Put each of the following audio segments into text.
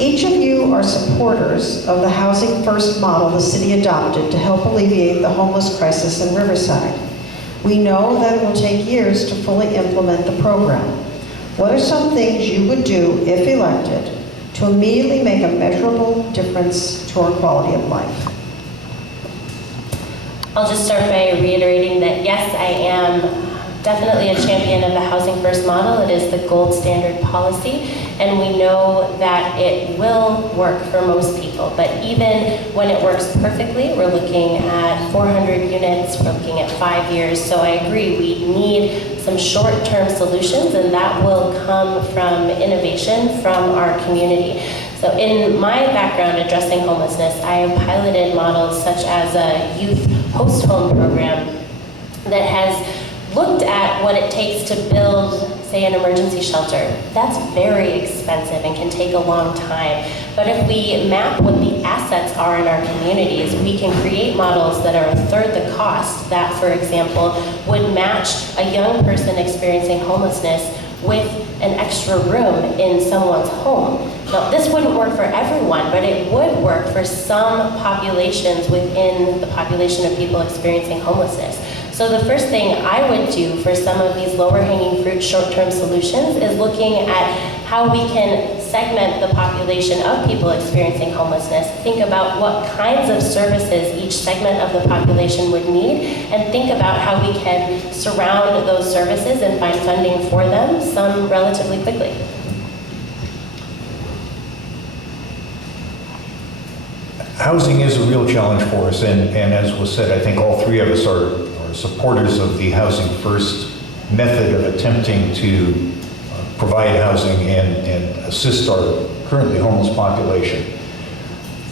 Each of you are supporters of the Housing First model the city adopted to help alleviate the homeless crisis in Riverside. We know that it will take years to fully implement the program. What are some things you would do, if elected, to immediately make a measurable difference to our quality of life? I'll just start by reiterating that yes, I am definitely a champion of the Housing First model. It is the gold standard policy, and we know that it will work for most people. But even when it works perfectly, we're looking at 400 units, we're looking at 5 years. So I agree, we need some short-term solutions, and that will come from innovation from our community. So in my background addressing homelessness, I have piloted models such as a youth host home program that has looked at what it takes to build, say, an emergency shelter. That's very expensive and can take a long time. But if we map what the assets are in our communities, we can create models that are a third the cost that, for example, would match a young person experiencing homelessness with an extra room in someone's home. Now, this wouldn't work for everyone, but it would work for some populations within the population of people experiencing homelessness. So the first thing I would do for some of these lower hanging fruit short-term solutions is looking at how we can segment the population of people experiencing homelessness, think about what kinds of services each segment of the population would need, and think about how we can surround those services and find funding for them, some relatively quickly. Housing is a real challenge for us, and as was said, I think all three of us are supporters of the Housing First method of attempting to provide housing and assist our currently homeless population.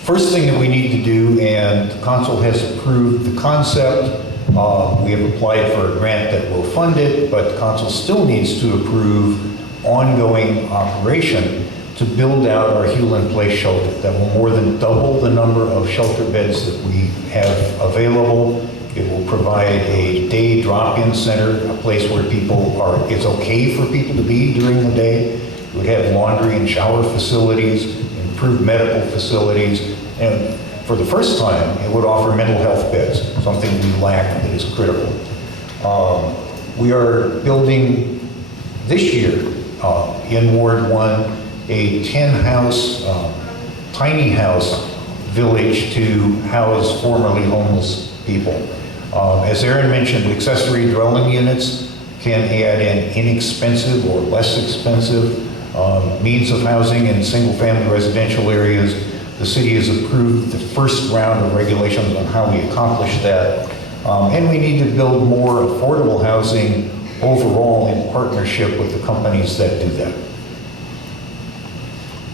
First thing that we need to do, and the council has approved the concept, we have applied for a grant that will fund it, but the council still needs to approve ongoing operation to build out our Hewlin Place shelter that will more than double the number of shelter beds that we have available. It will provide a day drop-in center, a place where it's okay for people to be during the day. It would have laundry and shower facilities, improved medical facilities, and for the first time, it would offer mental health beds, something we lack that is critical. We are building this year in Ward 1 a 10-house, tiny house village to house formerly homeless people. As Aaron mentioned, accessory dwelling units can add in inexpensive or less expensive means of housing in single-family residential areas. The city has approved the first round of regulations on how we accomplish that. And we need to build more affordable housing overall in partnership with the companies that do that.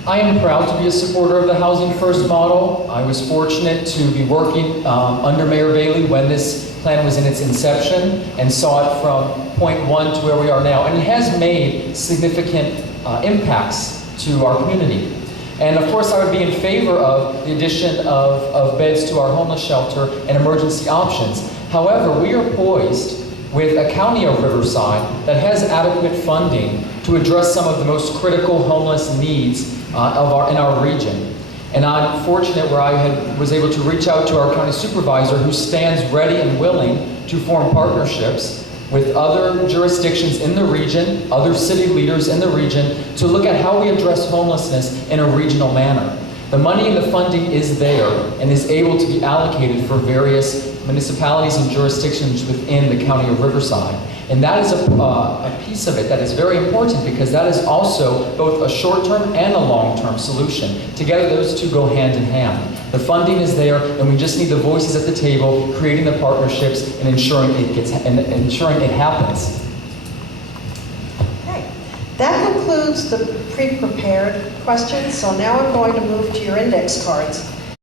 I am proud to be a supporter of the Housing First model. I was fortunate to be working under Mayor Bailey when this plan was in its inception and saw it from point one to where we are now. And it has made significant impacts to our community. And of course, I would be in favor of the addition of beds to our homeless shelter and emergency options. However, we are poised with a county of Riverside that has adequate funding to address some of the most critical homeless needs in our region. And I'm fortunate where I was able to reach out to our county supervisor, who stands ready and willing to form partnerships with other jurisdictions in the region, other city leaders in the region, to look at how we address homelessness in a regional manner. The money and the funding is there and is able to be allocated for various municipalities and jurisdictions within the county of Riverside. And that is a piece of it that is very important, because that is also both a short-term and a long-term solution. Together, those two go hand in hand. The funding is there, and we just need the voices at the table, creating the partnerships and ensuring it happens. Okay, that concludes the pre-prepared questions. So now I'm going to move to your index cards.